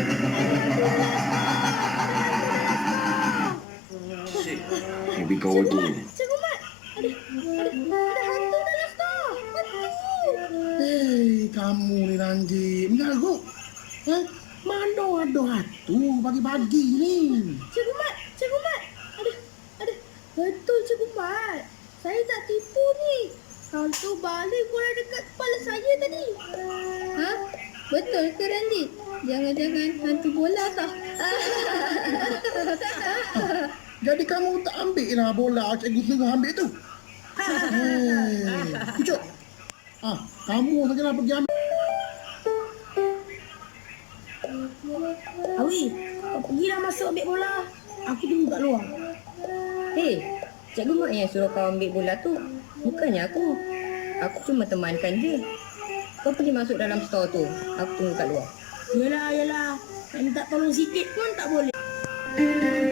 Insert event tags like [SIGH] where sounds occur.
Here we go again. Cikgu Mat, Cikgu Mat. Ada, ada, ada hantu dalam tu. Hei, kamu ni nanti. Mengaruk. Ha? Mana ada hantu pagi-pagi ni? Cikgu Mat, Cikgu Mat. Ada, ada. Betul Cikgu Mat. Saya tak tipu ni. Hantu balik boleh dekat kepala saya tadi. Ha? Betul ke Randi? Jangan-jangan hantu bola tau. [LAUGHS] Jadi kamu tak ambil lah bola cikgu suruh ambil tu. [LAUGHS] Hei, pucuk. Ah, kamu saja lah pergi ambil. Awi, kau pergilah masuk ambil bola. Aku tunggu kat luar. Hei, cikgu mak yang suruh kau ambil bola tu. Bukannya aku. Aku cuma temankan je. Kau pergi masuk dalam store tu. Aku tunggu kat luar. Yalah. Nak minta tolong sikit pun tak boleh.